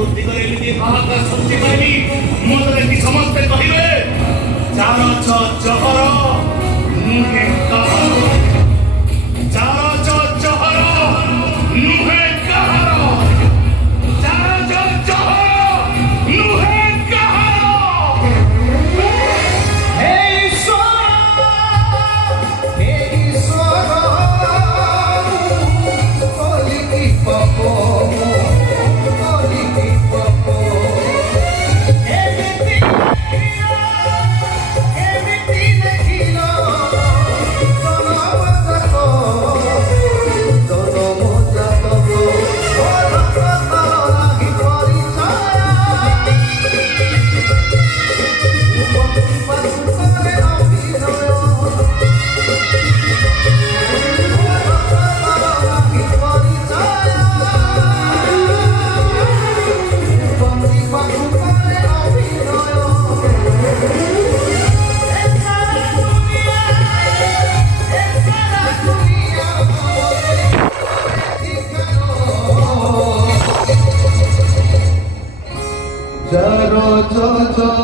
ଚତୁର୍ଦିଗରେ ଏମିତି ହାହାକାର ସୃଷ୍ଟି କରିବି ମୋତେ ଦେଖି ସମସ୍ତେ କହିବେ ଚାରଚ ଚହର ନୁହେଁ କାହାର, ଚାରଚ ଚହର ନୁହେଁ କାହାର, ଚାରଚ ଚହର ନୁହେଁ କାହାର। हे ईश्वर कोलिकी पपो कोलिकी पपो एमिति देखिलो दोनो मजाको ओ रक्तता लागि परिचय जरो जो जो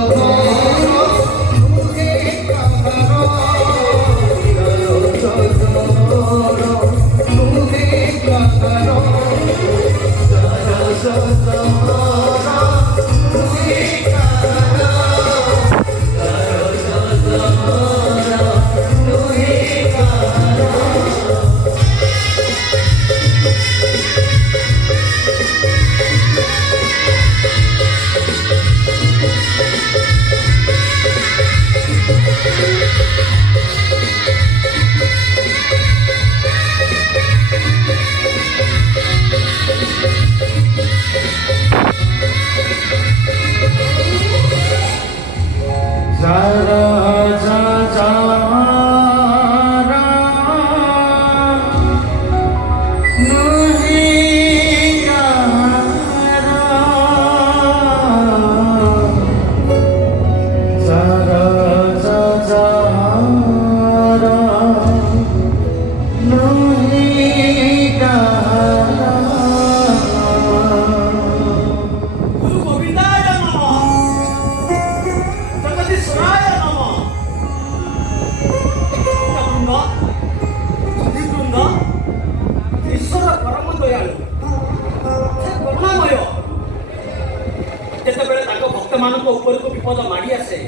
ଯେତେବେଳେ ତାଙ୍କ ଭକ୍ତମାନଙ୍କ ଉପରକୁ ବିପଦ ମାଡ଼ି ଆସେ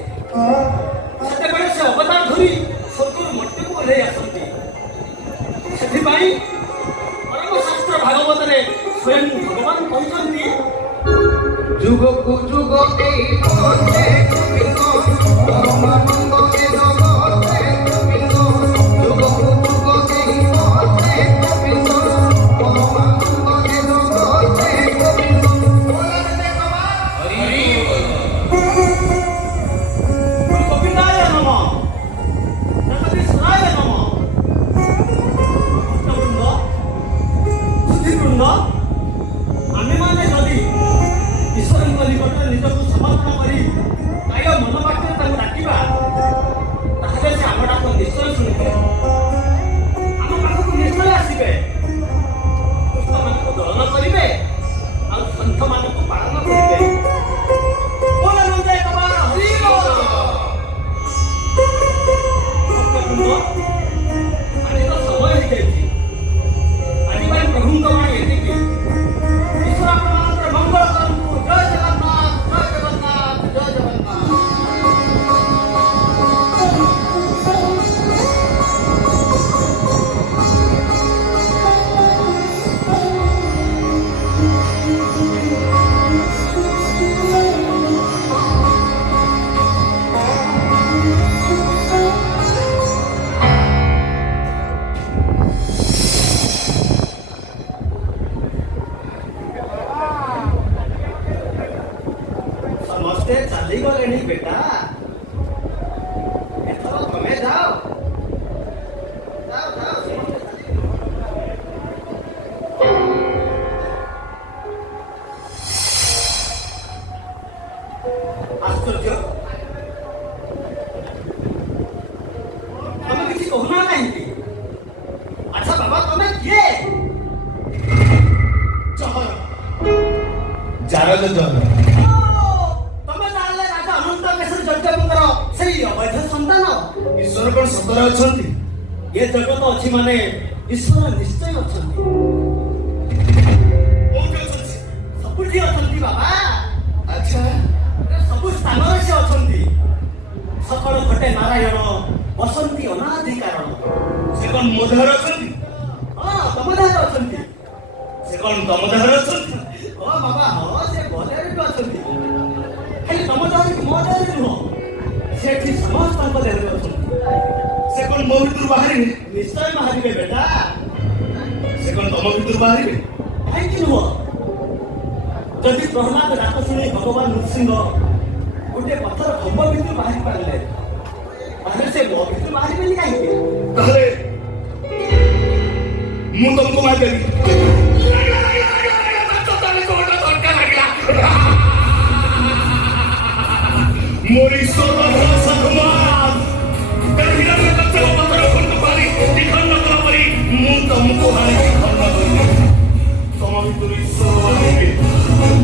ସେତେବେଳେ ସେ ଅବତାର ଧରି ସ୍ୱର୍ଗରୁ ମର୍ତ୍ତ୍ୟକୁ ଓହ୍ଲାଇ ଆସନ୍ତି। ସେଥିପାଇଁ ପରମଶାସ୍ତ୍ର ଭାଗବତରେ ସ୍ୱୟଂ ଭଗବାନ କହିଛନ୍ତି ଯୁଗକୁ ଯୁଗ ଏଇ ପଥେ ଗୋବିନ୍ଦ ପରମାନନ୍ଦ ଏ ଜଗତେ ଗୋବିନ୍ଦ ଯୁଗକୁ ଯୁଗ ଏଇ ପଥେ ଗୋବିନ୍ଦ ପରମାନନ୍ଦ ଏ ଜଗତେ ଗୋବିନ୍ଦ। ଗୋବିନ୍ଦାୟ ନମଃ ଜଗଦୀଶ୍ವରାୟ ନମଃ। ଭକ୍ତବୃନ୍ଦ ସୁଧୀବୃନ୍ଦ ଆମେମାନେ ଯଦି ଈଶ୍ୱରଙ୍କ ନିକଟରେ ନିଜକୁ ସମର୍ପଣ କରି ପ୍ରାୟ ମନ ବାକ୍ୟରେ ତାଙ୍କୁ ଡାକିବା ତାହେଲେ ସେ ଆମ ଡାକ ନିଶ୍ଚୟ ଶୁଣିବେ, ଆମ ପାଖକୁ ନିଶ୍ଚୟ ଆସିବେ, ଦୁଷ୍ଟମାନଙ୍କୁ ଦଳନ କରିବେ ଆଉ ସନ୍ଥମାନଙ୍କୁ ପାଳନ କରିବେ। ଆଜି ତ ସମୟ ହେଇଯାଇଛି, ଆଜି ପାଇଁ ପ୍ରଭୁଙ୍କ ବାଣୀ ଏତିକି। ଈଶ୍ୱର ଆପଣଙ୍କର ମଙ୍ଗଳ କରନ୍ତୁ। ଜୟ ଜଗନ୍ନାଥ, ଜୟ ଜଗନ୍ନାଥ, ଜୟ ଜଗନ୍ନାଥ। ସମସ୍ତେ ଚାଲିଗଲେଣି ବେଟା, ଏଥର ତମେ ଯାଅ ଯାଅ ଯାଅ। ଆଶ୍ଚର୍ଯ୍ୟ, ତମେ କିଛି କହୁନା କାହିଁକି? ଆଚ୍ଛା ବାବା, ତମେ କିଏ? ଚହର ଚାର ଯୋଜନ ତମେ ତାହେଲେ ରାଜା ଅନନ୍ତ କେଶରୀ ଯଜ୍ଞଙ୍କର ସେଇ ଅବୈଧ ସନ୍ତାନ। ଈଶ୍ୱର କଣ ସତରେ ଅଛନ୍ତି? ଏ ଜଗତ ଅଛି ମାନେ ଈଶ୍ୱର ନିଶ୍ଚୟ ଅଛନ୍ତି। କୋଉଠି ଅଛନ୍ତି? ସବୁଠି ଅଛନ୍ତି ବାବା। ଆଚ୍ଛା ସବୁ ସ୍ଥାନରେ ସେ ଅଛନ୍ତି। ସକଳ ଘଟେ ନାରାୟଣ ବସନ୍ତି ଅନାଦି କାରଣ। ସେ କଣ ମୋ ଦେହରେ ଅଛନ୍ତି? ହଁ ତମ ଦେହରେ ଅଛନ୍ତି। ସେ କଣ ତମ ଦେହରେ ଅଛନ୍ତି? ହଁ ବାବା ହଁ ସେ ମୋ ଦେହରେ ବି ଅଛନ୍ତି। ଖାଲି ତମ ଦେହରେ କି ମୋ ଦେହରେ ନୁହଁ, ସେଠି ସମସ୍ତଙ୍କ ଦେହରେ ଅଛନ୍ତି। ସେ କଣ ମୋ ଭିତରୁ ବାହାରିବେ? ନିଶ୍ଚୟ ବାହାରିବେ ବେଟା। ସେ କଣ ତମ ଭିତରୁ ବାହାରିବେ? କାହିଁକି ନୁହଁ? ଯଦି ପ୍ରହ୍ଲାଦ ଡାକ ଶୁଣି ଭଗବାନ ନୃସିଂହ ଗୋଟେ ପଥର ଖମ୍ବ ଭିତରୁ ବାହାରି ପାରିଲେ, ତାହେଲେ ସେ ମୋ ଭିତରୁ ବାହାରିବେନି କାହିଁକି? ତାହେଲେ ମୁଁ ତମକୁ ମାରିଦେବି। ମୋର ଈଶ୍ୱର ସାଧୁ ମହାରାଜ ହିରଣ୍ୟକଶ୍ୟପ ପଥର ଖଣ୍ଡ ପାରି ବିଖଣ୍ଡ କଲା ପରି ମୁଁ ତମକୁ ହାଣି ବିଖଣ୍ଡ କରିବି। ତମ ଭିତରୁ ଈଶ୍ୱର ବାହାରିବେ,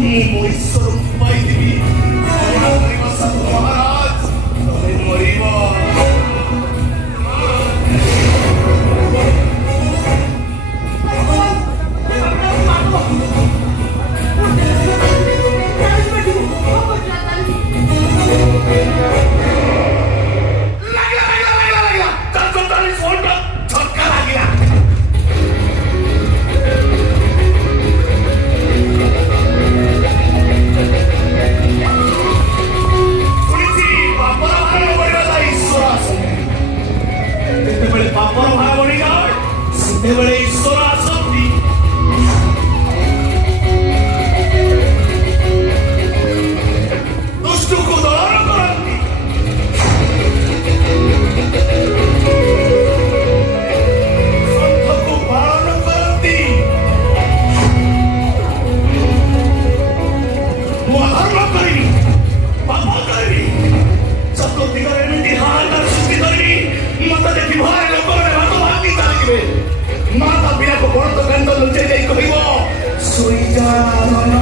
ମୁଁ ମୋ ଈଶ୍ୱରକୁ ପାଇଯିବି। କଣ କରିବ ସାଧୁ ମହାରାଜ? ତମେ ମରିବ। ଯେତେବେଳେ ପାପର ଭାର ବଢିଯାଏ ସେତେବେଳେ ଈଶ୍ୱର ଆସନ୍ତି। ଦୁଷ୍ଟକୁ ଦଳନ କରନ୍ତି। ସନ୍ଥକୁ ପାଳନ କରନ୍ତି। ମୁଁ ଅଧର୍ମ କରିବି, ପାପ କରିବି, ଚତୁର୍ଦିଗରେ ଏମିତି ହାହାକାର ସୃଷ୍ଟି କରିବି, ମତେ ଦେଖି ଭୟ ଲୋକମାନେ ଭାତ ଭାଙ୍ଗି ଚାଲିଯିବେ। ମା ତା ପିଲାକୁ ବଳଦ କାନ୍ଦ ଲୁଚେଇ ଦେଇ କହିବ ଶୋଇଯା ମନ।